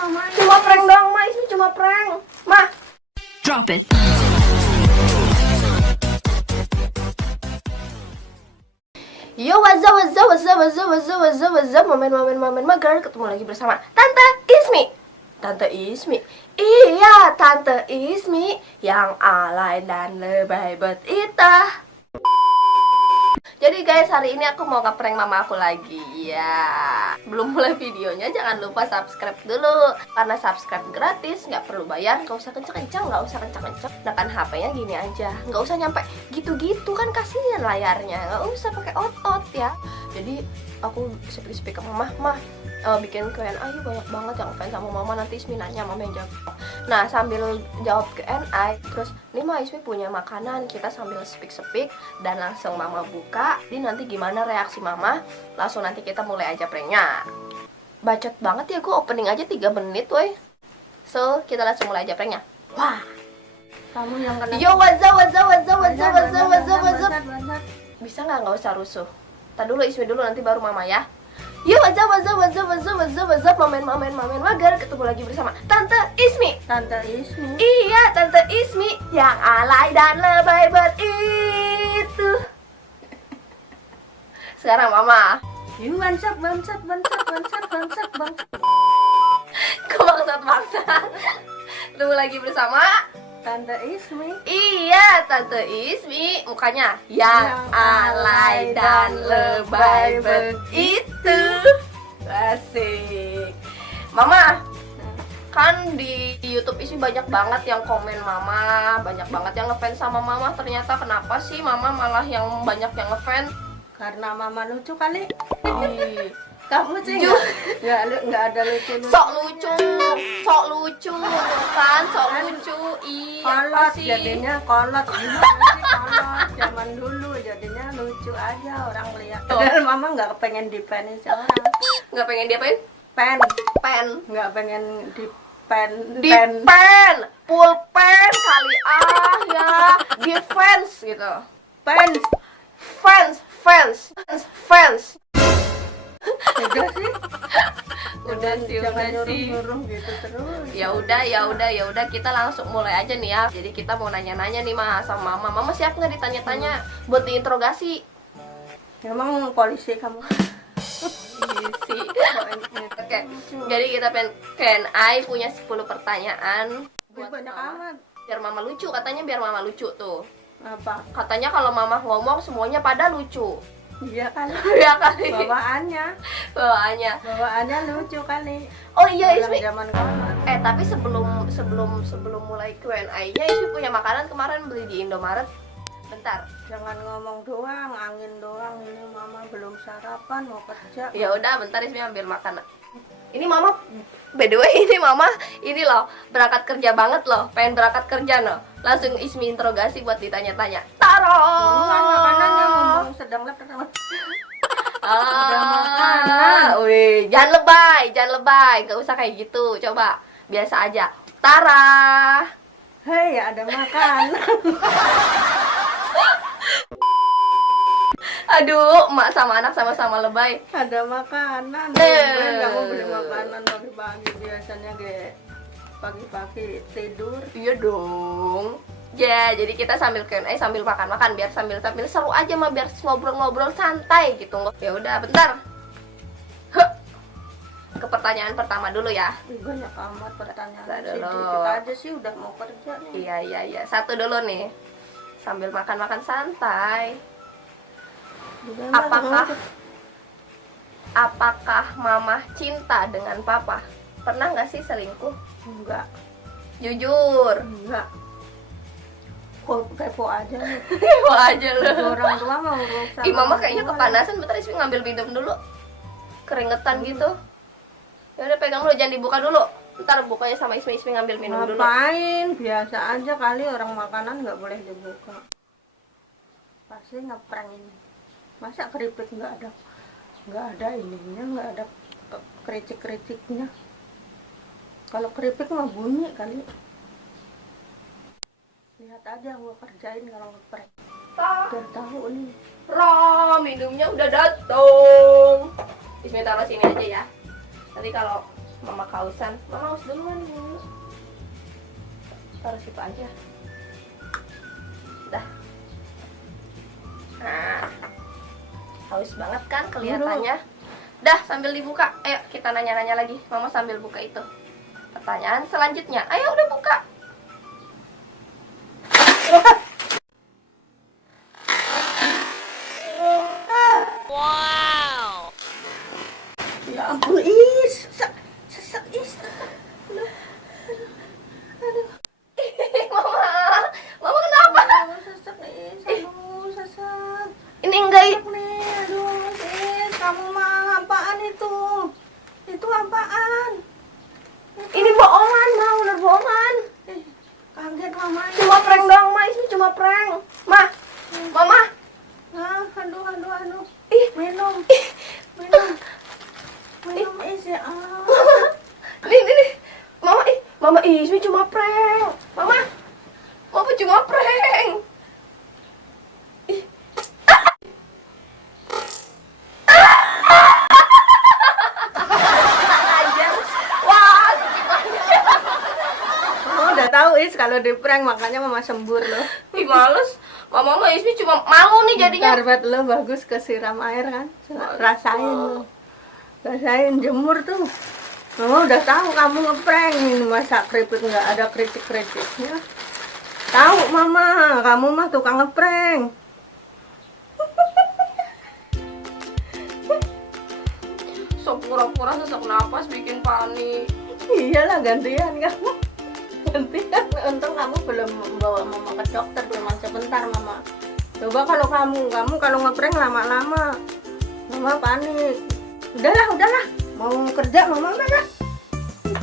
mama. Cuma prank doang, Ma. Ini cuma prank. Ma. Drop it. Yo, what's up, momen magar, ketemu lagi bersama Tante Ismi. Tante Ismi, iya Tante Ismi yang alay dan lebay bet ita. Jadi guys, hari ini aku mau ngeprank mama aku lagi. Ya, belum mulai videonya jangan lupa subscribe dulu. Karena subscribe gratis, nggak perlu bayar, nggak usah kenceng-kenceng, nggak usah kenceng-kenceng. Tekan HP-nya gini aja, nggak usah nyampe gitu-gitu kan, kasihan layarnya. Nggak usah pakai out ya. Jadi aku speak ke mama, bikin Q&A banyak banget yang fans sama mama. Nanti Ismi nanya, mama yang jawab. Nah, sambil jawab Q&A, terus nih Ma, Ismi punya makanan, kita sambil speak dan langsung mama buka. Jadi nanti gimana reaksi mama, langsung nanti kita mulai aja pranknya. Bacot banget ya, gue opening aja 3 menit woy. So, kita langsung mulai aja pranknya. Wah, Kamu yang kena. yo, what's up. Bansat. Bisa nggak usah rusuh. Tadi dulu Ismi dulu, nanti baru mama ya. Yo, what's up, momen magar, ketemu lagi bersama Tante Ismi. Tante Ismi. Iya, Tante Ismi yang alay dan lebay bet itu. Sekarang mama. You bansat. Kok maksud ketemu lagi bersama Tante Ismi. iya, Tante Ismi. Mukanya yang alay dan lebay bet itu. Asik. Mama, kan di YouTube Ismi banyak banget yang komen mama, banyak banget yang ngefans sama mama. Ternyata kenapa sih mama malah yang banyak yang ngefans? Karena mama lucu kali. Ih, Kamu sih nggak ada lucu. sok lucu kan, sok lucu. Iya, Kolot sih. jadinya kolot. Gimana sih kolot? Zaman dulu jadinya lucu aja orang lihat. Padahal mama nggak pengen dipenis orang. Nggak pengen diapain? Pen. Nggak pengen di pen. di pen, pulpen kali ya, defense gitu. Pen. Fans. Udah sih. Udah sih. Nyuruh gitu terus. Ya udah, kita langsung mulai aja nih ya. Jadi kita mau nanya-nanya nih Ma sama mama. Mama siap nggak ditanya-tanya buat diinterogasi? Emang polisi kamu? Isi. Oke. Jadi kita Q&A punya 10 pertanyaan buat Banyak mama. amat. Biar mama lucu, katanya biar mama lucu tuh. Apa? Katanya kalau mama ngomong semuanya pada lucu. Iya kali. Ya kali. Bawaannya Bawaannya. lucu kali. Oh iya, Orang Ismi. zaman kapan? Tapi sebelum mulai Q&A-nya, Ismi punya makanan kemarin beli di Indomaret. Bentar. Jangan ngomong doang, angin doang. Ini mama belum sarapan, mau kerja. Ya udah, bentar Ismi ambil makanan. Ini mama, by the way, ini mama ini loh berangkat kerja banget loh, pengen berangkat kerja loh. Langsung Ismi interogasi buat ditanya-tanya. Taro. Buruan makanannya, ngomong sedang lapar. Wih, jangan lebay, gak usah kayak gitu. Coba biasa aja. Tara. Hei, ada makanan. Aduh, emak sama anak sama-sama lebay. Ada makanan. Kamu beli makanan pagi-pagi biasanya kayak pagi-pagi tidur. Iya dong. Ya, jadi kita sambil Q&A sambil makan-makan biar sambil seru aja mah, biar ngobrol-ngobrol santai gitu. Ya udah, bentar. Ke pertanyaan pertama dulu ya. Banyak amat pertanyaan. Dulu. Sedikit aja sih udah mau kerja nih. Iya. Satu dulu nih. Sambil makan-makan santai. Apakah mama cinta dengan papa? Pernah nggak sih selingkuh? Enggak. Jujur. Enggak. Kepo aja nih. Wah aja lu. Orang tua mau urusan. Ih, mama kayaknya kepanasan, bentar Ismi ngambil minum dulu. Keringetan gitu. Ya udah, pegang dulu, jangan dibuka dulu. Ntar bukanya sama Ismi ngambil minum dulu. Ngapain? Biasa aja kali, orang makanan nggak boleh dibuka. Pasti ngeprank ini. Masa keripik nggak ada ininya, nggak ada kericik-kericiknya. Kalau keripik mah bunyi kali. Lihat aja gua kerjain kalau ngeprank. Biar tahu nih. Minumnya udah datang. Ismi taruh sini aja ya. Nanti kalau Mama kausan. Mama haus duluan nih. Taruh situ aja. Dah. Nah, haus banget kan kelihatannya. Dah, sambil dibuka. Ayo kita nanya-nanya lagi. Mama sambil buka itu. Pertanyaan selanjutnya. Ayo udah buka. Wow. Ya ampun, Is. Sesak, Is. Aduh. Mama kenapa? Aduh, sesak, Is. Aduh, sesak. Ini enggak. Sesak nih. Aduh, Is. Kamu mah apaan itu? Itu apaan? Ini bohongan, Ma, ular bohongan. Kaget Mama. Cuma prank doang, Ma. Ini cuma prank. Ma. Mama. Nah, aduh. Ih, Minum. ih. Minum, Is ya. Ah. Nih. Mama Ismi cuma prank. Mama cuma prank. Ih. Ajar. Wah, Mama udah tahu, Is, kalau di prank makanya Mama sembur loh. ih males. Mama Ismi cuma malu nih jadinya. Karpet lo bagus kesiram air kan. Rasain lo. Rasain jemur tuh. Mama udah tahu kamu ngeprank ini, masa keripik nggak ada kritik-kritiknya. Tahu Mama, kamu mah tukang ngeprank. Sok pura-pura sesak napas bikin panik. Iyalah gantian kamu. Gantian. Untung kamu belum membawa Mama ke dokter, cuma sebentar Mama. Coba kalau kamu kalau ngeprank lama-lama, Mama panik. Udahlah. Mau kerja Mama mana?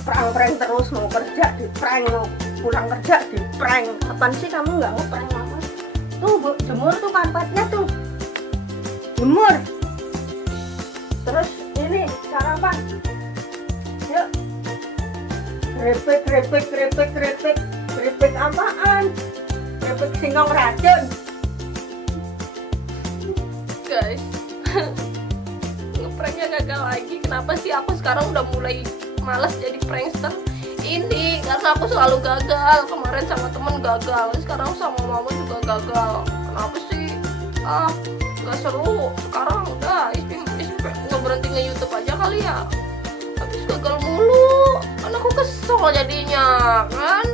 Prank terus, mau kerja di prank, mau pulang kerja di prank. Kapan sih kamu nggak ngeprank Mama? Tuh Bu, jemur tuh karpetnya tuh. Jemur. Terus ini sarapan. Yuk. Keripik apaan? Keripik singkong racun. Guys, ngepranknya gagal lagi. Kenapa sih aku sekarang udah mulai malas jadi prankster ini? Karena aku selalu gagal. Kemarin sama temen gagal, sekarang sama mama juga gagal. Kenapa sih? Gak seru. Sekarang udah Ismi nggak berhenti nge-YouTube aja kali ya. Habis gagal mulu, kan aku kesel jadinya kan.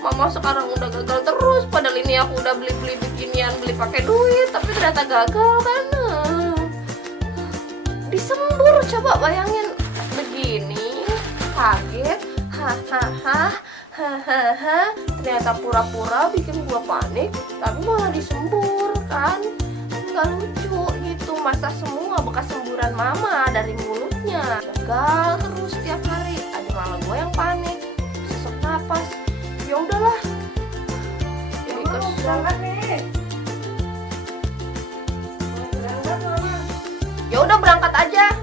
Mama sekarang udah gagal terus, padahal ini aku udah beli beginian, beli pakai duit, tapi ternyata gagal kan. Disembur, coba bayangin begini, kaget, hahaha, ternyata pura-pura bikin gua panik, tapi malah disembur kan. Nggak lucu gitu, masa semua bekas semburan mama dari mulutnya gagal terus tiap hari. Ada malah gue yang panik, sesak napas. Ya udahlah, jadi kesel. Berangkat nih. Berangkat Mama. Ya udah berangkat aja.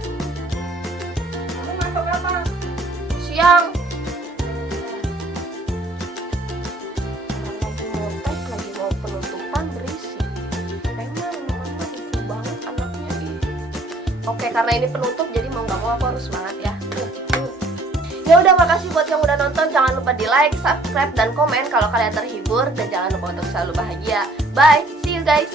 Kamu masuk apa? Siang. Lagi mau tes, lagi mau penutupan berisik. Emang mama lucu banget anaknya ini. Oke, karena ini penutup jadi mau nggak mau aku harus semangat ya. Ya udah, makasih buat yang udah nonton. Jangan lupa di like, subscribe, dan komen kalau kalian terhibur. Dan jangan lupa untuk selalu bahagia. Bye, see you guys.